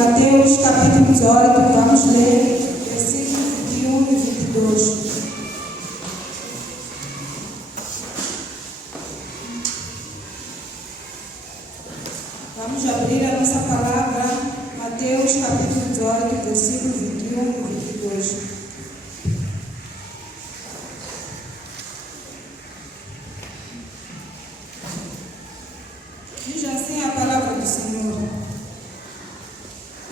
Mateus capítulo 18, vamos ler versículos 21 e 22. Vamos abrir a nossa palavra, Mateus capítulo 18, versículos 21 e 22. Diz assim a palavra do Senhor.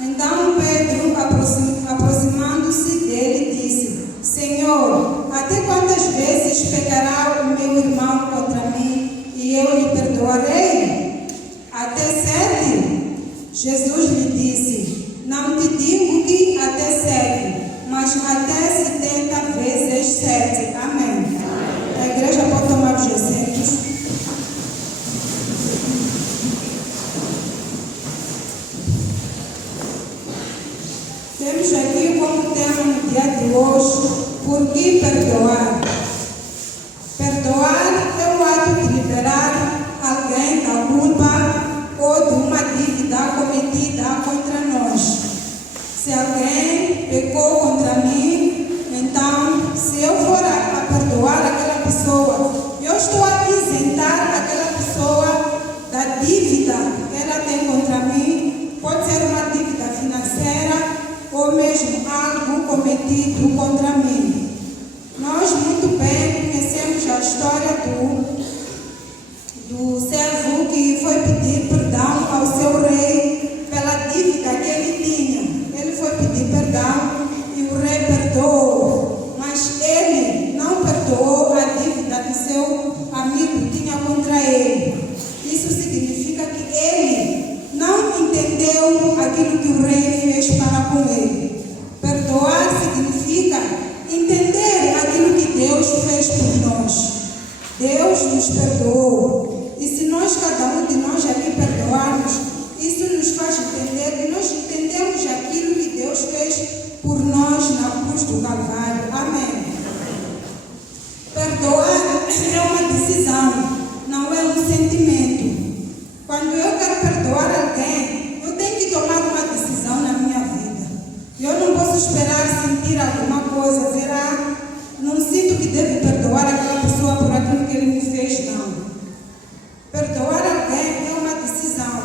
Então Pedro, aproximando-se dele, disse: Senhor, até quantas vezes pecará o meu irmão contra mim e eu lhe perdoarei? Até 7? Jesus lhe disse: Não te digo que até 7, mas até 70 vezes 7. Amém. A igreja pode tomar os assentos. Temos aqui como tema no dia de hoje: por que perdoar? Perdoar é o ato de liberar alguém da culpa ou de uma dívida cometida contra nós. Se alguém pecou contra mim, então, se eu for a perdoar aquela pessoa, eu estou a isentar aquela pessoa da dívida que ela tem contra mim. Pode ser uma dívida financeira ou mesmo algo cometido contra mim. Nós muito bem conhecemos a história do servo que foi pedir perdão ao seu rei pela dívida que ele tinha. Ele foi pedir perdão e o rei perdoou, mas ele não perdoou a dívida que seu amigo tinha contra ele. Isso significa que ele não entendeu aquilo que o rei fez para com ele. Perdoar significa entender aquilo que Deus fez por nós. Deus nos perdoou. E se nós, cada um de nós aqui perdoarmos, isso nos faz entender que nós entendemos aquilo que Deus fez por nós na cruz do Calvário. Amém. Perdoar é uma decisão, não é um sentimento. Quando eu quero perdoar alguém, eu tenho que tomar uma decisão na minha vida. Eu não posso esperar sentir alguma coisa, dizer, não sinto que devo perdoar aquela pessoa por aquilo que ele me fez, não. Perdoar alguém é uma decisão.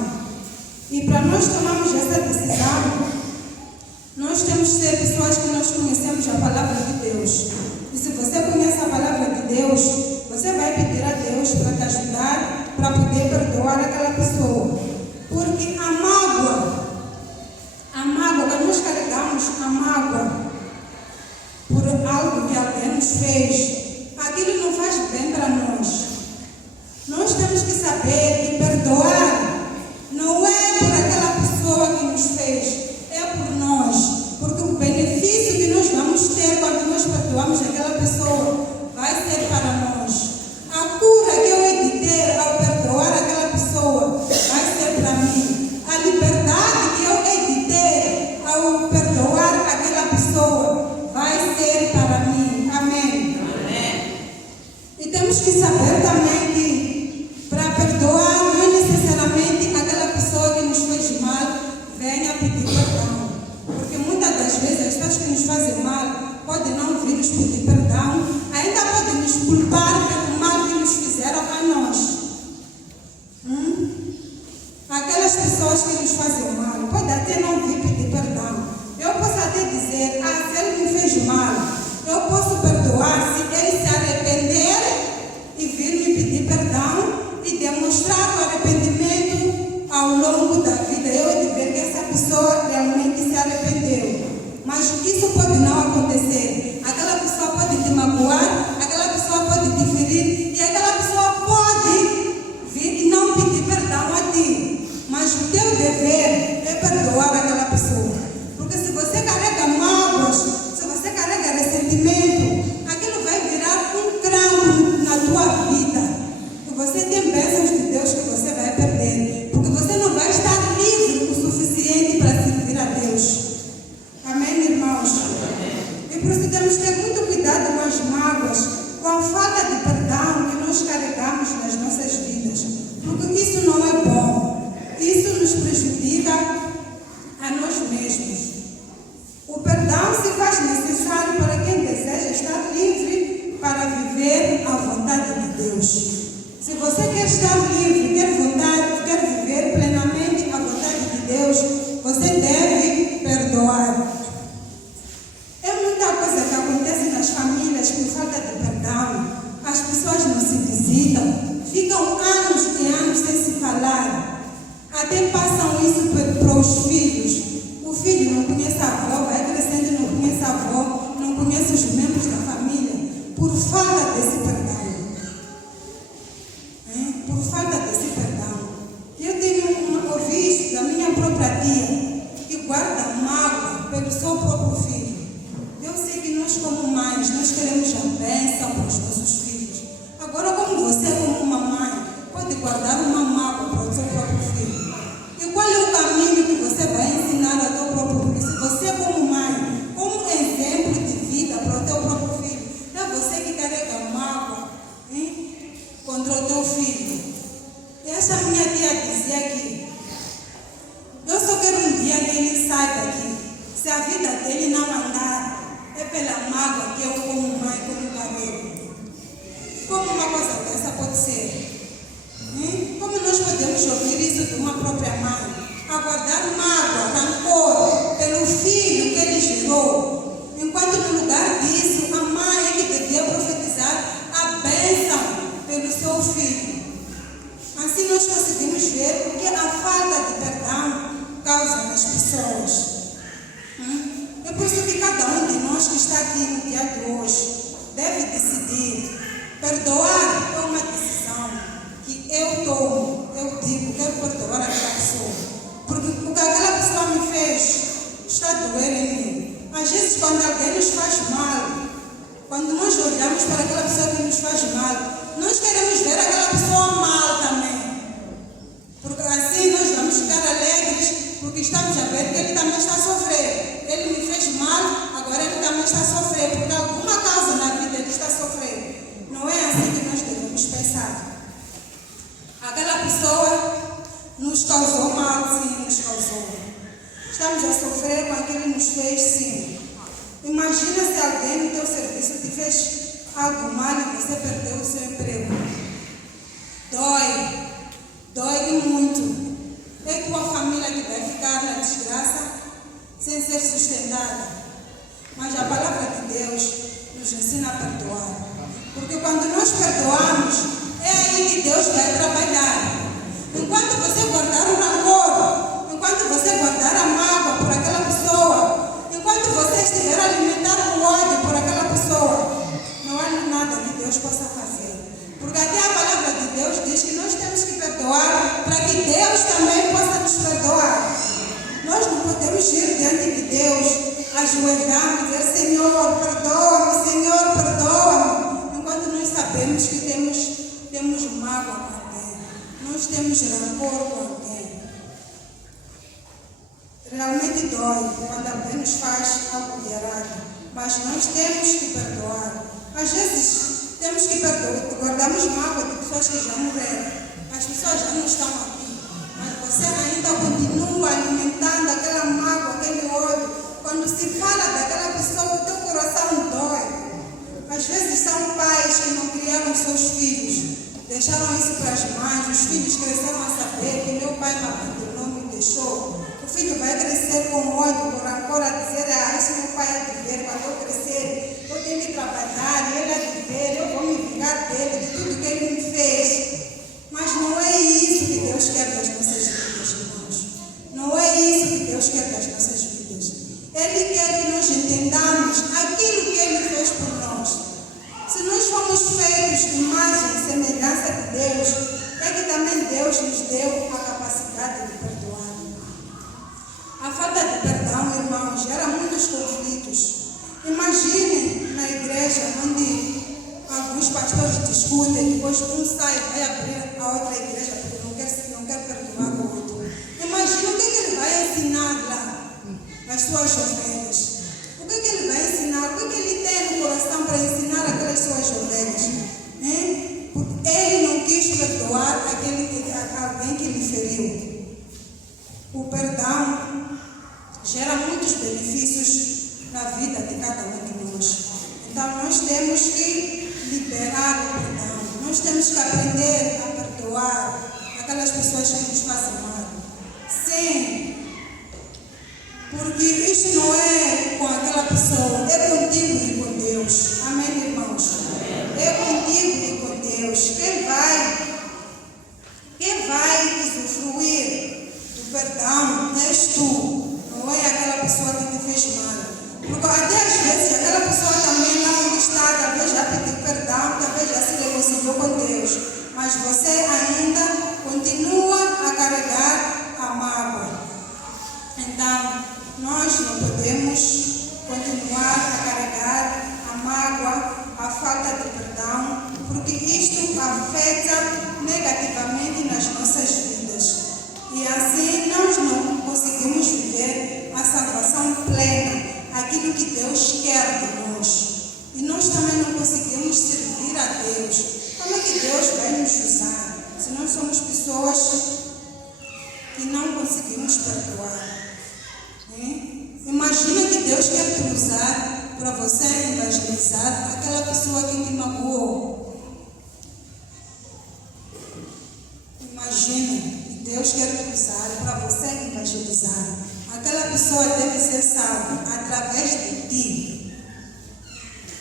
E para nós tomarmos essa decisão, nós temos que ser pessoas que nós conhecemos a palavra de Deus. E se você conhece a palavra de Deus, você vai pedir a Deus para te ajudar, para poder perdoar aquela pessoa. Porque a mágoa, quando nós carregamos a mágoa por algo que alguém nos fez, aquilo não faz bem para nós. Nós temos que saber que perdoar não é por aquela pessoa que nos fez, é por nós. Porque o benefício que nós vamos ter quando nós perdoamos aquela pessoa vai ser para nós. A cura que eu hei de ter ao perdoar aquela pessoa vai ser para mim. A liberdade que eu hei de ter ao perdoar aquela pessoa vai ser para mim. Amém. Amém. E temos que saber também que para perdoar não é necessariamente aquela pessoa que nos fez mal venha pedir perdão. Porque muitas das vezes as pessoas que nos fazem mal podem não vir nos pedir perdão, ainda podem nos culpar pelo mal que nos fizeram a nós. Aquelas pessoas que nos fazem mal podem até não vir pedir perdão. Eu posso até dizer, se ele me fez mal, eu posso perdoar se ele se arrepender e vir me pedir perdão e demonstrar o arrependimento ao longo da vida. Eu hei de ver que essa pessoa realmente se arrependeu. Mas isso pode não acontecer. Aquela pessoa pode te magoar, aquela pessoa pode te ferir e aquela pessoa pode vir e não pedir perdão a ti. Mas o teu dever é perdoar aquela pessoa. Porque se você carrega mágoas, se você carrega ressentimento, aquilo vai virar um crampo na tua vida. E você tem bênçãos de Deus que você vai perder. Porque você não vai estar livre o suficiente para servir a Deus. Amém, irmãos? Amém. E por isso Até passam isso para os filhos. O filho não conhece a avó, vai crescendo e não conhece a avó, não conhece os membros da família, por falta desse perdão. Por falta desse perdão. Eu ouvi isso da minha própria tia, que guarda mágoa pelo seu próprio filho. Eu sei que nós, como mães, nós queremos a bênção para os nossos filhos. Agora, como você, como uma mãe, pode guardar uma mágoa para o seu próprio filho? E qual é o caminho que você vai ensinar ao teu próprio filho? Se você, como mãe, como exemplo de vida para o teu próprio filho, é você que carrega mágoa contra o teu filho. E essa minha tia dizia que eu só quero um dia que ele saiba que se a vida dele não andar, é pela mágoa que eu, como mãe, como carrego. Como uma coisa dessa pode ser? Como nós podemos ouvir isso de uma própria mãe? Aguardar mágoa, rancor pelo filho que ele gerou. Enquanto no lugar disso, a mãe é que devia profetizar a bênção pelo seu filho. Assim nós conseguimos ver o que a falta de perdão causa nas pessoas. Eu penso que cada um de nós que está aqui no dia de hoje deve decidir. Perdoar é uma decisão que eu tomo. Eu digo, quero perdoar aquela pessoa. Porque o que aquela pessoa me fez está a doer em mim. Às vezes, quando alguém nos faz mal, quando nós olhamos para aquela pessoa que nos faz mal, nós queremos ver aquela pessoa mal também. Porque assim nós vamos ficar alegres, porque estamos a ver que ele também está a sofrer. Ele me fez mal, agora ele também está a sofrer, porque alguma causa na vida ele está a sofrer. Não é assim que nós devemos pensar. Aquela pessoa nos causou mal, sim, nos causou. Estamos a sofrer com aquilo que nos fez, sim. Imagina se alguém no teu serviço te fez algo mal e você perdeu o seu emprego. Dói muito. É tua família que vai ficar na desgraça sem ser sustentada. Mas a palavra de Deus nos ensina a perdoar. Porque quando nós perdoamos, é aí que Deus vai trabalhar. Enquanto você guardar o rancor, enquanto você guardar a mágoa por aquela pessoa, enquanto você estiver a alimentar o ódio por aquela pessoa, não há nada que Deus possa fazer. Porque até a palavra de Deus diz que nós temos que perdoar para que Deus também possa nos perdoar. Nós não podemos ir diante de Deus ajoelhar e dizer: Senhor, perdoa-me, Senhor, perdoa-me. Enquanto nós sabemos que temos mágoa com alguém, nós temos rancor com alguém. Realmente dói quando alguém nos faz algo de errado, mas nós temos que perdoar. Às vezes temos que perdoar, guardamos mágoa de pessoas que já morreram. As pessoas já não estão aqui, mas você ainda continua alimentando aquela mágoa, aquele ódio. Quando se fala daquela pessoa, o teu coração dói. Às vezes são pais que não criaram seus filhos, deixaram isso para as mães. Os filhos cresceram a saber que meu pai me abandonou, me deixou. O filho vai crescer com ódio, com rancor, a dizer: esse meu pai é de ver, quando eu crescer, eu tenho que trabalhar, ele é de ver, eu vou me vingar dele, de tudo que ele me fez. Mas não é isso que Deus quer das nossas vidas, irmãos. Não é isso que Deus quer das nossas vidas. Ele quer que nós entendamos aquilo que Ele fez por nós. Se nós fomos feitos de imagem e semelhança de Deus, é que também Deus nos deu a capacidade de perdoar. A falta de perdão, irmãos, gera muitos conflitos. Imagine na igreja onde alguns pastores discutem, depois um sai e vai abrir a outra igreja porque não quer perdoar o outro. Imagina o que ele vai ensinar lá às suas ovelhas. O que ele vai ensinar? O que ele tem no coração para ensinar aquelas suas ovelhas? Porque ele não quis perdoar alguém que lhe feriu. O perdão gera muitos benefícios na vida de cada um de nós. Então nós temos que liberar o perdão. Nós temos que aprender a perdoar aquelas pessoas que nos fazem mal. Sim, porque isso não é com aquela pessoa, é contigo e com Deus. Amém, irmãos? É contigo e com Deus. Quem vai usufruir perdão és tu, não é aquela pessoa que te fez mal. Porque até às vezes aquela pessoa também não está, talvez já pediu perdão, talvez já se reconciliou com Deus, mas você ainda continua a carregar a mágoa. Então, nós não podemos continuar a carregar a mágoa, a falta de perdão, porque isto afeta negativamente nas nossas vidas. E assim nós não conseguimos viver a salvação plena, aquilo que Deus quer de nós. E nós também não conseguimos servir a Deus. Como é que Deus vai nos usar se nós somos pessoas que não conseguimos perdoar? Imagina que Deus quer te usar para você evangelizar aquela pessoa que te magoou. Imagina que Deus quer te usar para você evangelizar. Aquela pessoa deve ser salva através de ti.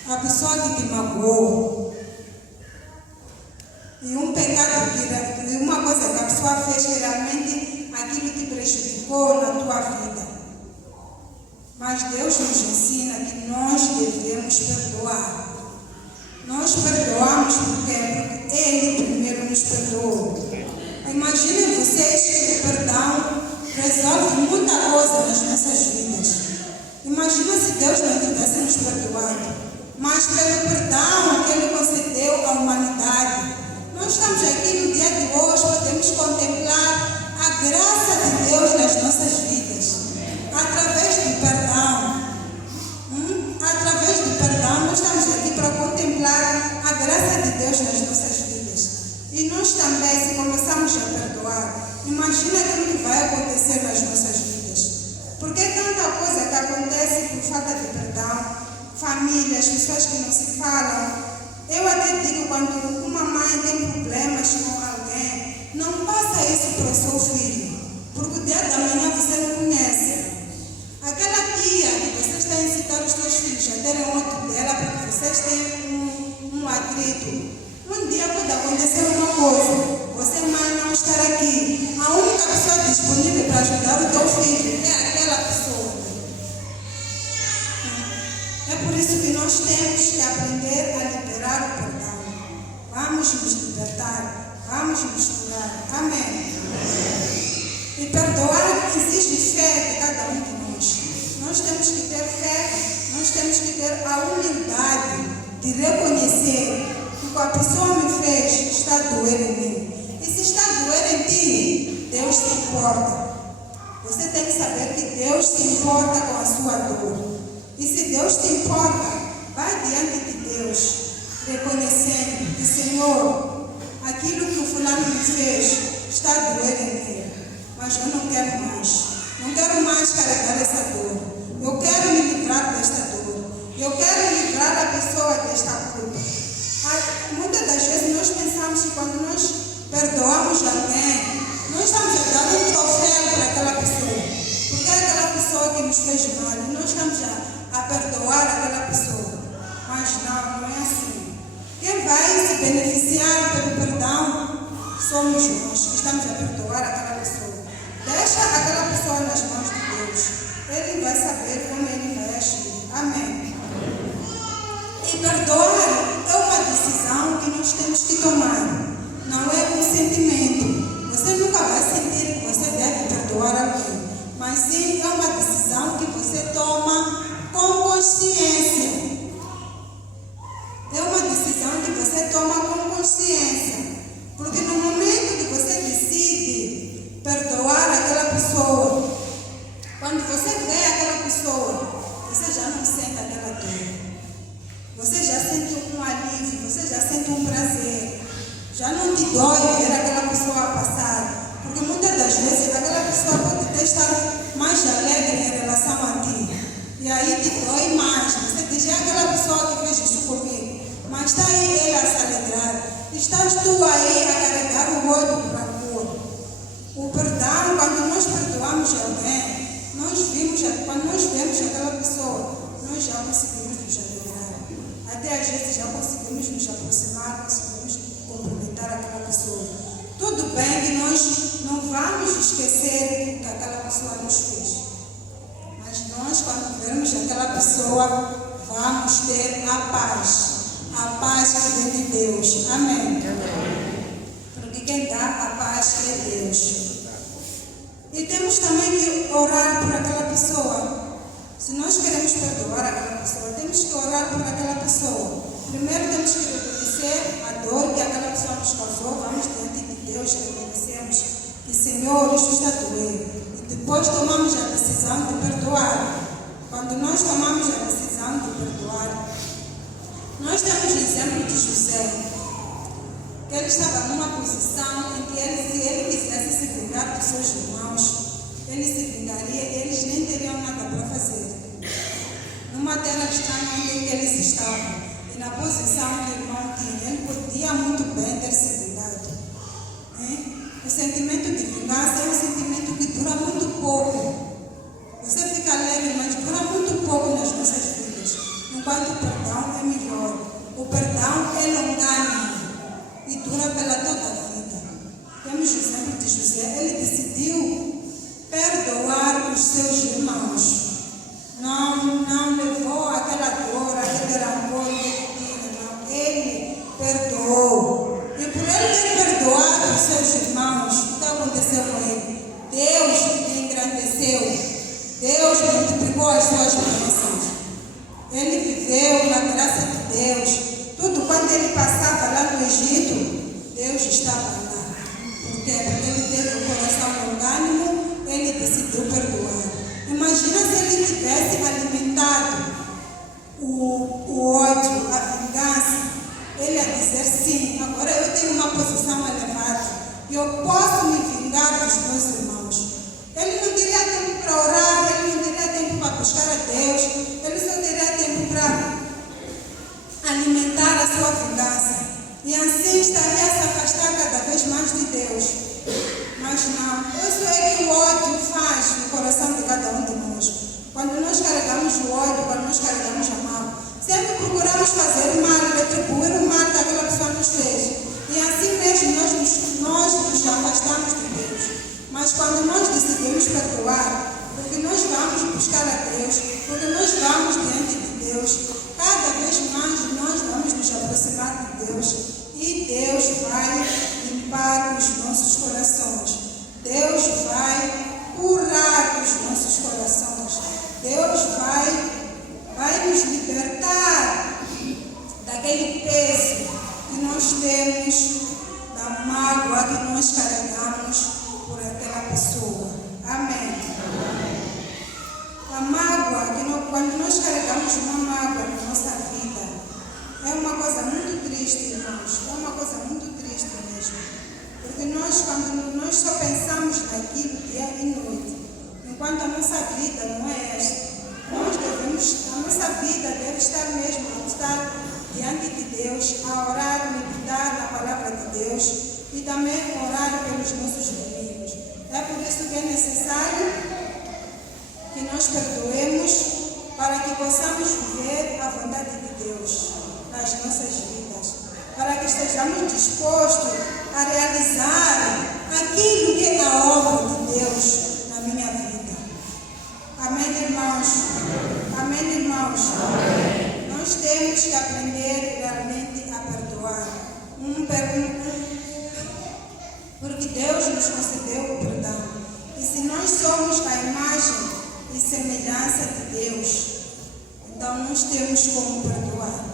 A pessoa que te magoou. E um pecado, e uma coisa que a pessoa fez que realmente aquilo te prejudicou na tua vida. Mas Deus nos ensina que nós devemos perdoar. Nós perdoamos porque Ele primeiro nos perdoou. Imaginem vocês que o perdão resolve muita coisa nas nossas vidas. Imagina se Deus não tivesse nos perdoado. Mas pelo perdão que Ele concedeu à humanidade, nós estamos aqui no dia de hoje, podemos contemplar a graça de Deus nas nossas vidas. Através do perdão. Através do perdão, nós estamos aqui para contemplar a graça de Deus nas nossas vidas. E nós também, se começarmos a perdoar, imagina aquilo que vai acontecer nas nossas vidas. Porque tanta coisa que acontece por falta de perdão, famílias, pessoas que não se falam. Eu até digo, quando uma mãe tem problemas com alguém, não passa isso para o seu filho, porque o dia da manhã você não conhece. Aquela tia que vocês têm que incitar os seus filhos a terem outro dela, porque vocês têm um atrito. Um dia pode acontecer uma coisa, você mãe não estar aqui. A única pessoa disponível para ajudar o teu filho é aquela pessoa. É por isso que nós temos que aprender a liberar o perdão. Vamos nos libertar, vamos nos curar. Amém. E perdoar exige fé de cada um de nós. Nós temos que ter fé, nós temos que ter a humildade de reconhecer que o que a pessoa me fez está a doer em mim. E se está a doer em ti, Deus se importa. Você tem que saber que Deus se importa com a sua dor. E se Deus te importa, vai diante de Deus, reconhecendo que, Senhor, aquilo que o fulano me fez está a doer em mim. Mas eu não quero mais. Não quero mais carregar essa dor. Eu quero me livrar desta dor. Eu quero livrar a pessoa desta culpa. Muitas das vezes nós pensamos que quando nós perdoamos alguém, nós estamos a dar um troféu para aquela pessoa. Porque é aquela pessoa que nos fez mal. E nós estamos a perdoar aquela pessoa. Mas não é assim. Quem vai se beneficiar pelo perdão somos nós que estamos a perdoar aquela pessoa. Deixa aquela pessoa nas mãos de Deus. Ele vai saber como ele vai agir. Amém. E perdoar é uma decisão que nós temos que tomar. Não é um sentimento. Você nunca vai sentir que você deve perdoar alguém. Mas sim, é uma decisão que você toma com consciência. É uma decisão que você toma com consciência. Porque no momento que você decide perdoar aquela pessoa, quando você vê aquela pessoa, você já não sente aquela dor. Você já sente um alívio, você já sente um prazer. Já não te dói ver aquela pessoa passar. Porque muitas das vezes aquela pessoa pode até estar mais alegre em relação a ti. E aí te dói mais. Você diz, é aquela pessoa que fez isso comigo. Mas está aí ele a se alegrar. Estás tu aí a carregar o ódio do rancor. O perdão, quando nós perdoamos alguém, quando nós vemos aquela pessoa, nós já conseguimos nos alegrar. Até às vezes já conseguimos nos aproximar, conseguimos cumprimentar aquela pessoa. Tudo bem que nós não vamos esquecer o que aquela pessoa nos fez. Mas nós, quando vermos aquela pessoa, vamos ter a paz que vem de Deus. Amém? Porque quem dá a paz é Deus. E temos também que orar por aquela pessoa. Se nós queremos perdoar aquela pessoa, temos que orar por aquela pessoa. Primeiro temos que reconhecer a dor que aquela pessoa nos causou. Vamos diante de Deus, reconhecemos que, Senhor, isto está doendo. E depois tomamos a decisão de perdoar. Quando nós tomamos a decisão de perdoar, nós temos o exemplo de José, que ele estava numa posição em que se ele quisesse se vingar dos seus irmãos, ele se vingaria e eles nem teriam nada para fazer. Numa terra estranha onde eles estavam, e na posição que o irmão tinha, ele podia muito bem ter se vingado. O sentimento de vingança é um sentimento que dura muito pouco. Você fica alegre, mas dura muito pouco nas nossas vidas. Enquanto o perdão é melhor. O perdão é longânimo e dura pela toda a vida. Temos o exemplo de José. Ele decidiu perdoar os seus irmãos. Não levou aquela dor, aquele rancor que ele tinha. Não, ele perdoou. E por ele ter perdoado os seus irmãos, o que aconteceu com ele? Deus lhe engrandeceu. Deus multiplicou as suas bênçãos. Ele viveu na graça de Deus. Tudo quando ele passava lá no Egito, Deus estava lá. Por quê? Porque ele teve um coração longânimo, ele decidiu perdoar. Imagina se ele tivesse alimentado o ódio, a vingança. Ele ia dizer sim, agora eu tenho uma posição elevada e eu posso me vingar dos meus irmãos. Ele não teria tempo para orar, ele não teria tempo para buscar a Deus, ele só teria tempo para alimentar a sua vingança. E assim estaria a se afastar cada vez mais de Deus. Mas não, isso é que o ódio faz no coração de cada um de nós. Quando nós carregamos o ódio, quando nós carregamos a mágoa, sempre procuramos fazer o mal, retribuir o mal que aquela pessoa nos fez. E assim mesmo nós nos afastamos de Deus. Mas quando nós decidimos perdoar, porque nós vamos buscar a Deus, porque nós vamos diante de Deus, cada vez mais nós vamos nos aproximar de Deus e Deus vai limpar os nossos corações. Deus vai curar os nossos corações. Deus vai nos libertar daquele peso que nós temos, da mágoa que nós carregamos por aquela pessoa. Amém. A mágoa, quando nós carregamos uma mágoa na nossa vida, é uma coisa muito triste, irmãos. É uma coisa muito triste mesmo. Porque quando nós só pensamos naquilo dia e noite, enquanto a nossa vida não é esta, a nossa vida deve estar mesmo a estar diante de Deus, a orar, meditar na palavra de Deus e também orar pelos nossos inimigos. É por isso que é necessário que nós perdoemos para que possamos viver a vontade de Deus nas nossas vidas, para que estejamos dispostos a realizar aquilo que é a obra de Deus na minha vida. Amém, irmãos? Amém, irmãos? Amém. Nós temos que aprender realmente a perdoar. Porque Deus nos concedeu o perdão. E se nós somos a imagem e semelhança de Deus, então nós temos como perdoar.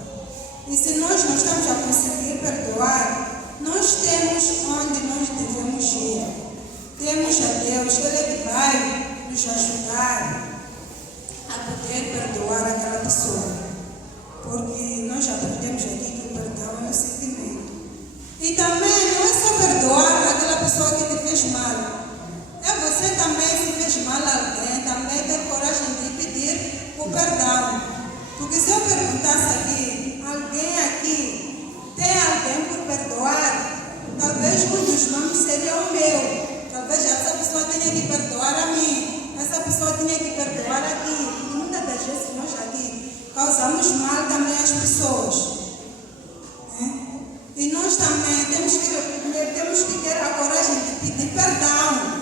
E se nós não estamos a conseguir perdoar, nós temos onde nós devemos ir. Temos a Deus, Ele é que vai nos ajudar a poder perdoar aquela pessoa. Porque nós já aprendemos aqui que o perdão é um sentimento. E também não é só perdoar aquela pessoa que te fez mal. É você também, se fez mal a alguém, também ter coragem de pedir o perdão. Porque se eu perguntasse aqui, alguém aqui tem alguém por perdoar, talvez um dos nomes seria o meu. Talvez essa pessoa tenha que perdoar a mim, essa pessoa tenha que perdoar aqui. E muitas das vezes nós aqui causamos mal também às pessoas. E nós também temos que ter a coragem de pedir perdão.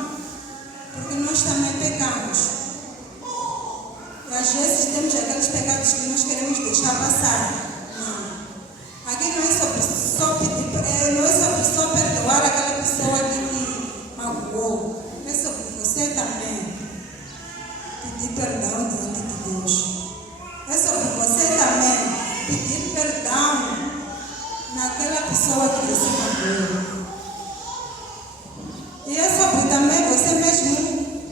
também pecamos. E às vezes temos aqueles pecados que nós queremos deixar passar. Não. Aqui não é sobre só perdoar aquela pessoa que te magoou. É sobre você também pedir perdão diante de Deus. É sobre você também pedir perdão naquela pessoa que você magoou. E é sobre também você mesmo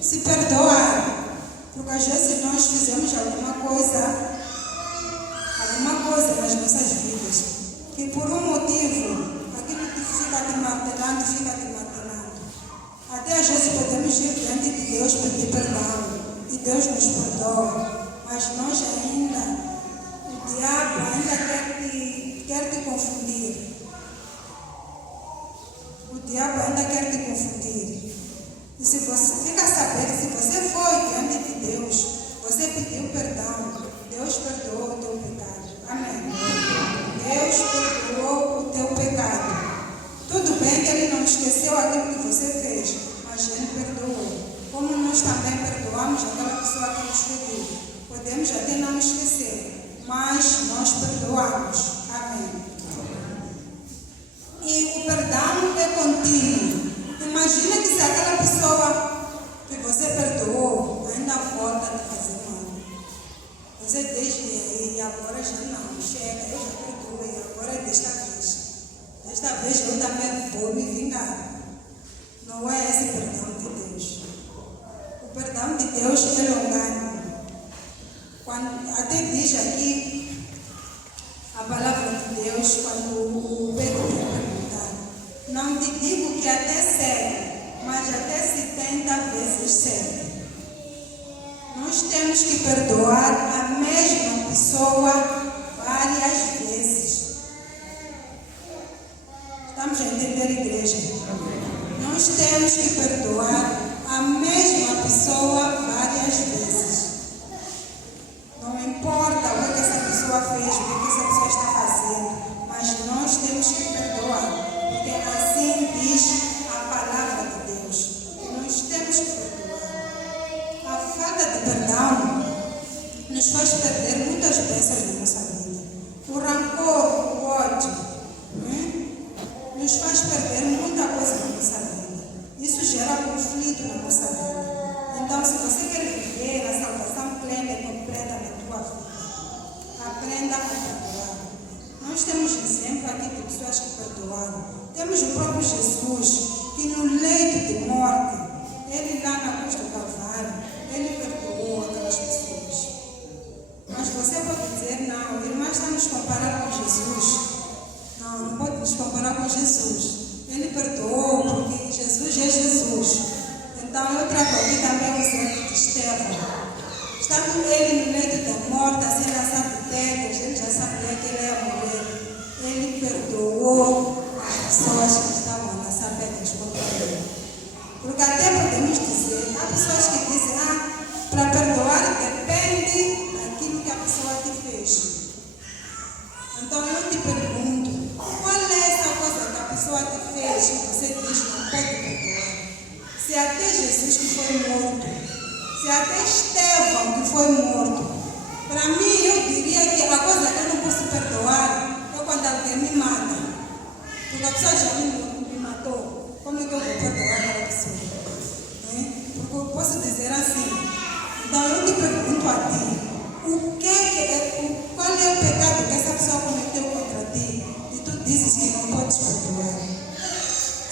se perdoar. Porque às vezes nós fizemos alguma coisa nas nossas vidas, que por um motivo, aquilo que fica te martelando. Até às vezes podemos ir diante de Deus pedir perdão, e Deus nos perdoa, mas nós ainda, o diabo ainda quer te confundir. O diabo ainda quer te confundir. E se você fica a saber que se você foi diante de Deus, você pediu perdão, Deus perdoou o teu pecado. Amém. Deus perdoou o teu pecado. Tudo bem que Ele não esqueceu aquilo que você fez, mas Ele perdoou. Como nós também perdoamos aquela pessoa que nos feriu. Podemos até não esquecer, mas nós perdoamos. Amém. E o perdão é contínuo. Imagina que se aquela pessoa que você perdoou ainda volta a te fazer mal. Você diz, e agora já não, chega, eu já perdoei, agora é desta vez. Desta vez eu também vou me vingar. Não é esse perdão de Deus. O perdão de Deus é longânimo. Até diz aqui a palavra de Deus, quando o Pedro perguntar, não te digo que até 7, mas até 70 vezes 7. Nós temos que perdoar a mesma pessoa várias vezes. Estamos a entender, igreja? Nós temos que perdoar a mesma pessoa várias vezes. Não importa o que essa pessoa fez, o que essa pessoa está fazendo, mas nós temos que perdoar, porque assim diz a palavra de Deus. Nós temos que perdoar. A falta de perdão nos faz perder muitas bênçãos na nossa vida. O rancor, o ódio, nos faz perder muita coisa na nossa vida. Isso gera conflito na nossa vida. Então, se você quer viver a salvação plena e completa na tua vida, aprenda a perdoar. Nós temos exemplo aqui de pessoas que perdoaram. Temos o próprio Jesus, que no leito de morte, Ele lá na cruz do Calvário, Ele perdoou aquelas pessoas. Mas você pode dizer, não, irmã, está nos comparar com Jesus. Não pode nos comparar com Jesus. Ele perdoou porque Jesus é Jesus. Então eu trago aqui também o exemplo de Estevão. Estando ele no leito da morte, a ser lançado de pedras, ele já sabia que ele ia morrer. Ele perdoou as pessoas que estavam a lançar pedras contra ele. Porque até podemos dizer, há pessoas que dizem, para perdoar depende daquilo que a pessoa te fez. Então eu te pergunto, qual é essa coisa que a pessoa te fez que você diz que não pode perdoar? Se até Jesus que foi morto, se até Estevão que foi morto, para mim eu diria que a coisa que eu não posso perdoar é quando alguém me mata. Porque a pessoa já me matou, como é que eu vou perdoar aquela pessoa? Porque eu posso dizer assim. Então eu te pergunto a ti, qual é o pecado que essa pessoa cometeu contra ti e tu dizes que não podes perdoar?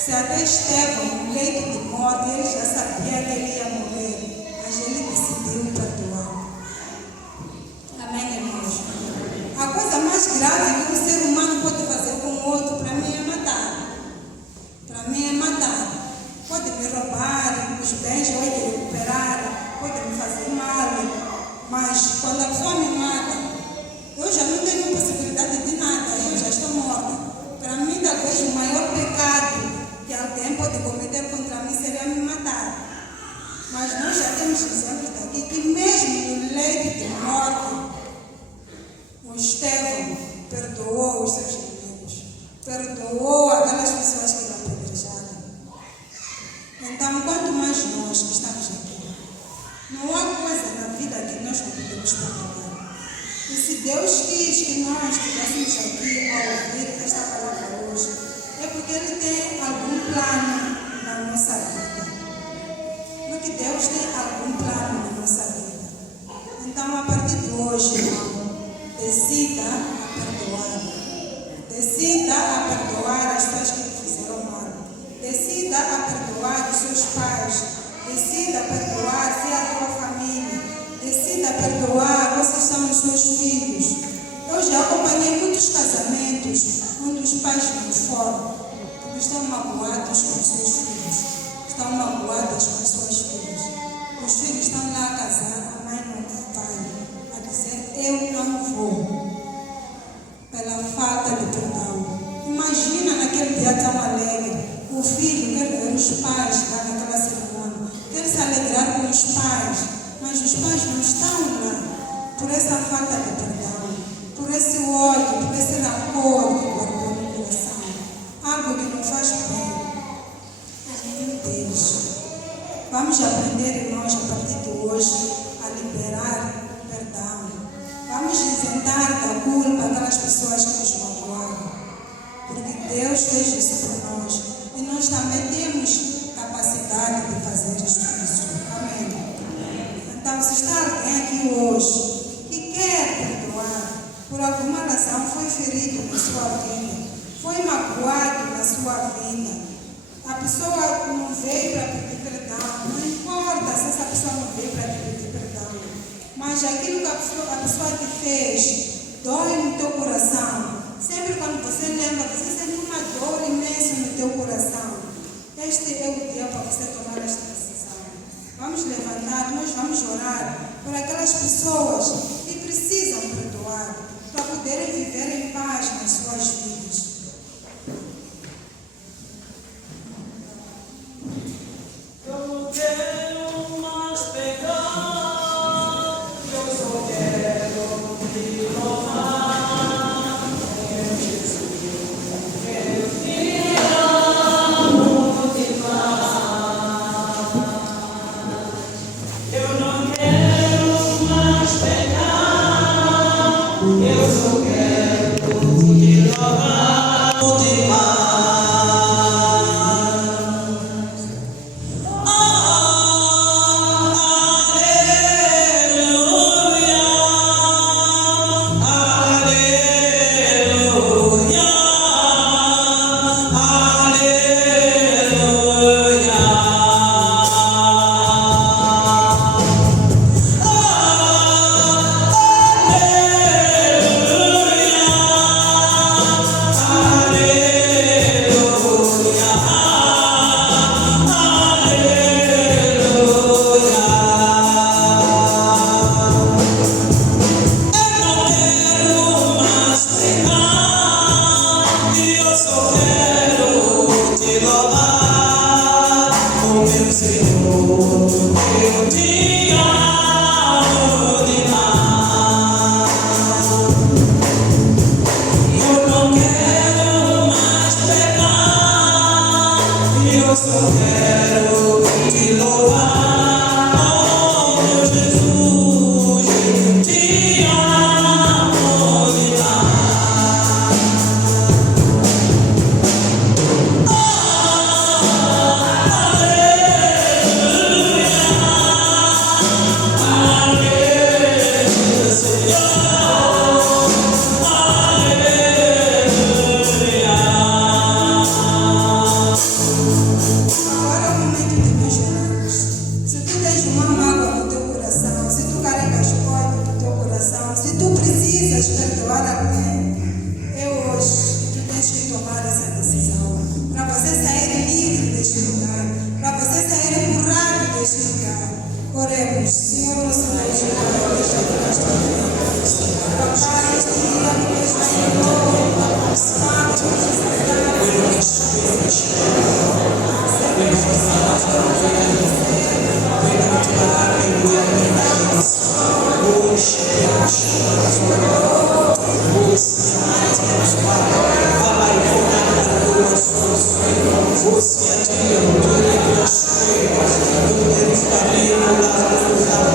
Se até Estevão, no leito de morte, ele já sabia que ele ia morrer, mas ele decidiu perdoar. Amém, irmãos? A coisa mais grave que um ser humano pode fazer com o outro, para mim, é matar. Para mim é matar. Pode me roubar os bens, pode recuperar, pode me fazer mal. Mas quando a pessoa me mata, eu já não tenho possibilidade de nada, eu já estou morta. Para mim, talvez o maior pecado que alguém pode cometer contra mim seria me matar. Mas nós já temos exemplos daqui que mesmo no leito de morte, o Estevão perdoou os seus inimigos, perdoou aquelas pessoas que lhe apedrejaram. Então, quanto mais nós que estamos aqui, Não há coisa na vida que nós não podemos perdoar. E se Deus quis que nós estivéssemos aqui a ouvir esta palavra hoje, é porque Ele tem algum plano na nossa vida. Porque Deus tem algum plano na nossa vida. Então, a partir de hoje, irmão, decida a perdoar. Decida a perdoar as pessoas que te fizeram mal. Decida a perdoar os seus pais. Decida a perdoar se é a tua família. Decida a perdoar vocês são os seus filhos. Eu já acompanhei muitos casamentos onde os pais não foram. Porque estão magoados com os seus filhos. Estão magoados com as suas filhas. Os filhos estão lá a casar, a mãe não vai. A dizer, eu não vou. Pela falta de perdão. Imagina naquele dia tão alegre, o filho quer ver os pais lá naquela cerimônia, quer se alegrar com os pais, mas os pais não estão lá, por essa falta de perdão, por esse ódio, por esse rancor que guardou no coração, algo que não faz bem a nenhum deles. Vamos aprender, irmãos, a partir de hoje, a liberar perdão. Vamos isentar da culpa aquelas pessoas que nos magoaram. Porque Deus fez isso por nós. E nós também temos capacidade de fazer isso. Amém. Então, se está alguém aqui hoje que quer perdoar, por alguma razão foi ferido na sua vida, foi magoado na sua vida, a pessoa não veio para pedir perdão, não importa se essa pessoa não veio para pedir perdão. Mas aquilo que a pessoa te fez dói no teu coração. Sempre quando você lembra, você sente uma dor imensa no teu coração. Este é o dia para você tomar esta decisão. Vamos levantar, nós vamos orar por aquelas pessoas que precisam perdoar para poderem viver em paz nas suas vidas. Eu não quero mais pecar, eu só quero te louvar, meu Jesus, eu te amo demais. Eu não quero mais pecar, eu só quero te louvar demais. Você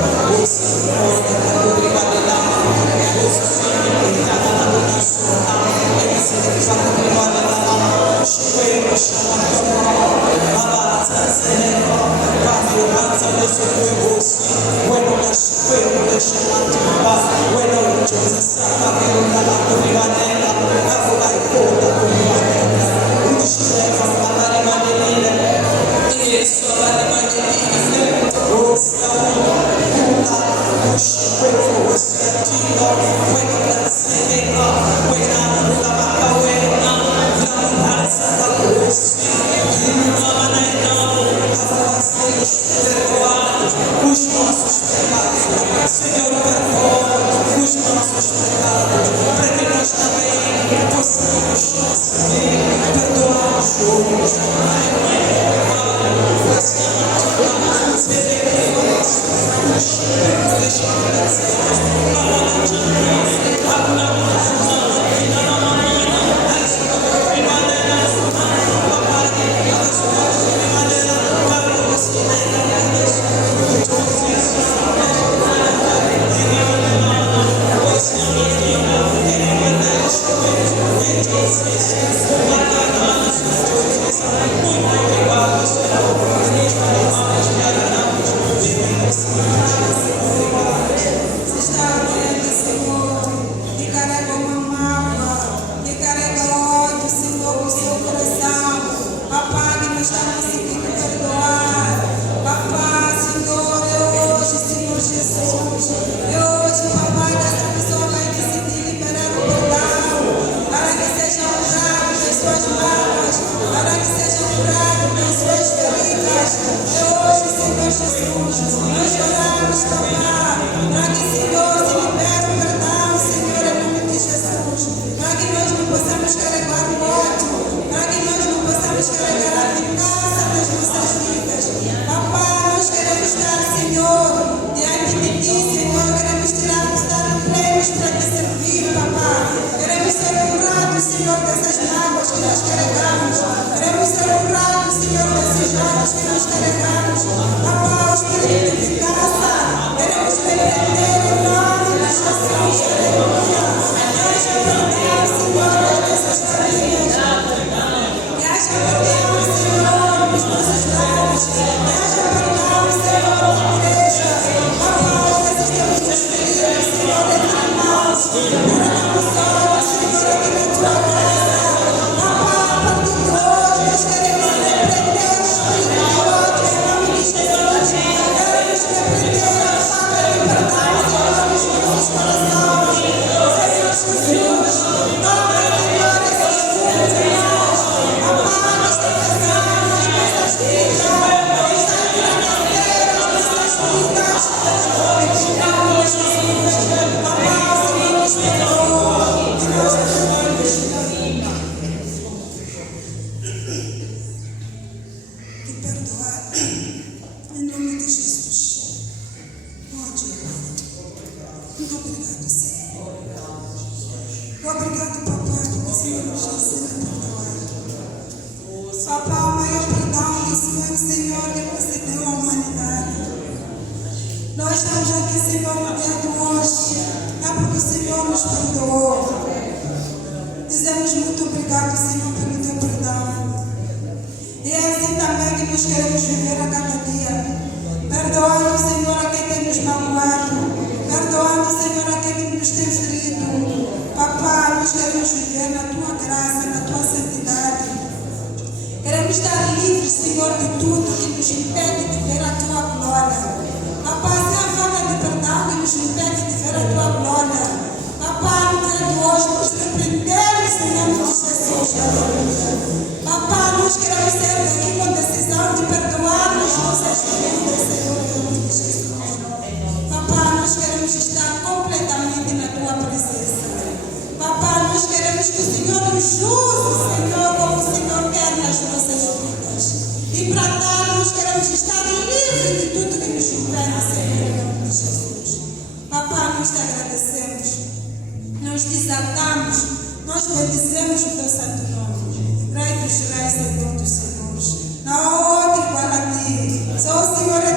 Senhor é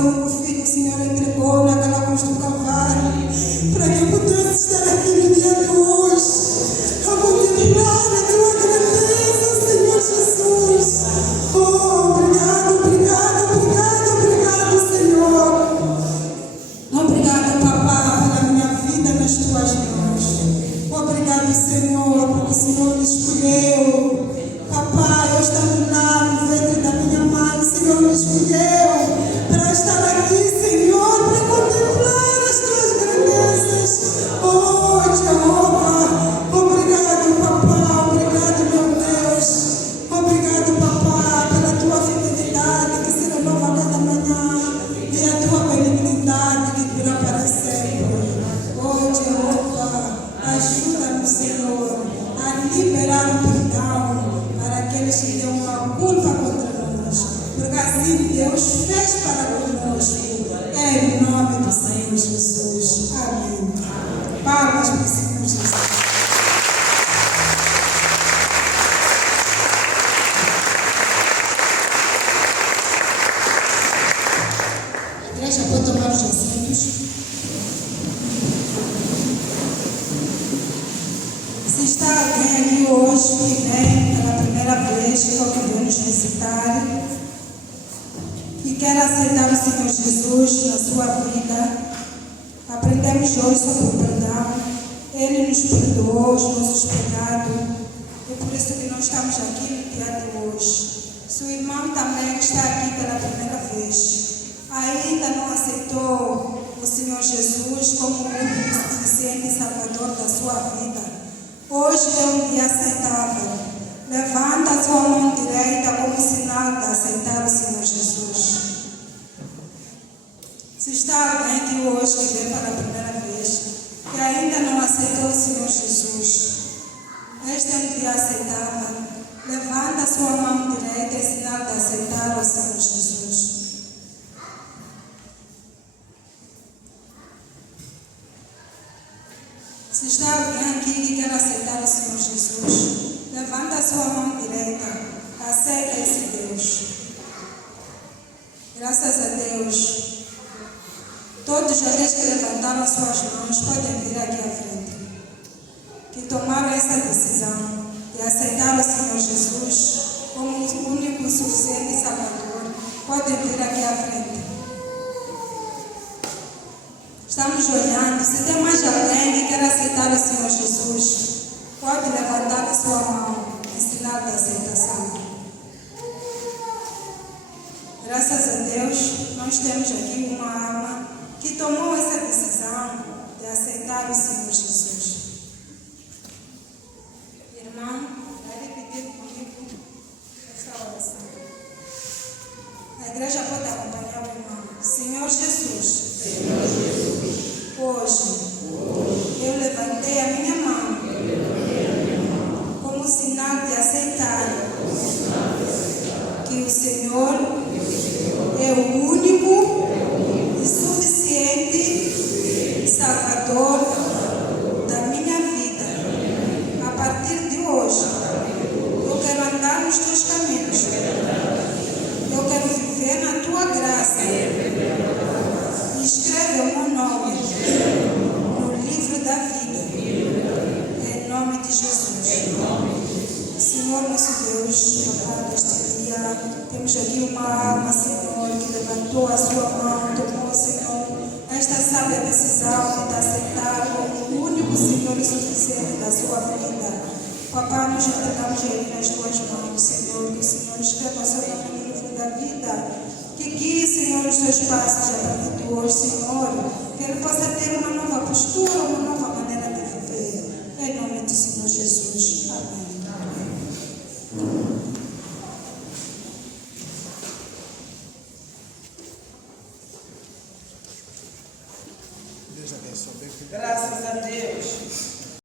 único filho, o Senhor entregou naquela cruz do Calvário, para que eu pudesse estar aqui no dia de hoje, a contemplar a tua grandeza, Senhor Jesus. Oh, obrigado, obrigado, obrigado, obrigado, Senhor. Obrigado, Papá, pela minha vida nas tuas mãos. Obrigado, Senhor, porque o Senhor me escolheu. Papai, eu estando lá no ventre da minha mãe, o Senhor me escolheu para estar aqui, Senhor, para contemplar as tuas grandezas. Oh, Jeová, obrigado, Papá, obrigado, meu Deus. Obrigado, Papá, pela tua fidelidade que se renova cada manhã e a tua benignidade que dura para sempre. Oh, Jeová, ajuda-nos, Senhor, a liberar o perdão para aqueles que têm uma culpa contra nós, porque assim Deus fez para conosco. É em nome do Senhor Jesus. Amém. Palmas para o Senhor Jesus. A igreja pode tomar os assentos. Se está alguém aqui hoje que vem pela primeira vez ou que vem nos visitar e quer aceitar o Senhor Jesus na sua vida, aprendemos hoje sobre o perdão. Ele nos perdoou os nossos pecados e por isso que nós estamos aqui no dia de hoje. Se o irmão também está aqui pela primeira vez, ainda não aceitou o Senhor Jesus como o único e suficiente Salvador da sua vida, hoje é um dia aceitável. Levanta a sua mão direita como sinal de aceitar o Senhor Jesus. Se está alguém aqui hoje que vem pela primeira vez, que ainda não aceitou o Senhor Jesus, este é um dia aceitável. Levanta a sua mão direita em sinal de aceitar o Senhor Jesus. Se está alguém aqui que quer aceitar o Senhor Jesus, levanta a sua mão direita, aceita esse Deus. Graças a Deus, todos aqueles que levantaram as suas mãos podem vir aqui à frente, que tomaram essa decisão de aceitar o Senhor Jesus como o único e suficiente Salvador, podem vir aqui à frente. Estamos olhando. Se tem mais alguém que quer aceitar o Senhor Jesus, pode levantar a sua mão em sinal de aceitação. Graças a Deus, nós temos aqui uma alma que tomou essa decisão de aceitar o Senhor Jesus. Irmão, vai repetir comigo essa oração. A igreja pode acompanhar o irmão. Senhor Jesus. Hoje, eu levantei a minha mão como sinal de aceitar que o Senhor é o único e suficiente Salvador da minha vida. A partir de hoje, eu quero andar nos teus caminhos. Eu quero viver na tua graça. Escreve o meu nome no livro da vida, em nome de Jesus. Senhor nosso Deus, Papai, neste dia, temos aqui uma alma, Senhor, que levantou a sua mão, tomou, Senhor, esta sábia decisão de aceitar como o único Senhor e suficiente da sua vida. Papai, nós entregamos ele nas tuas mãos, Senhor, que o Senhor escreva o seu nome no livro da vida. Que guie, Senhor, os teus passos a partir de hoje, Senhor. Que ele possa ter uma nova postura, uma nova maneira de viver. Em nome do Senhor Jesus. Amém. Deus abençoe. Graças a Deus.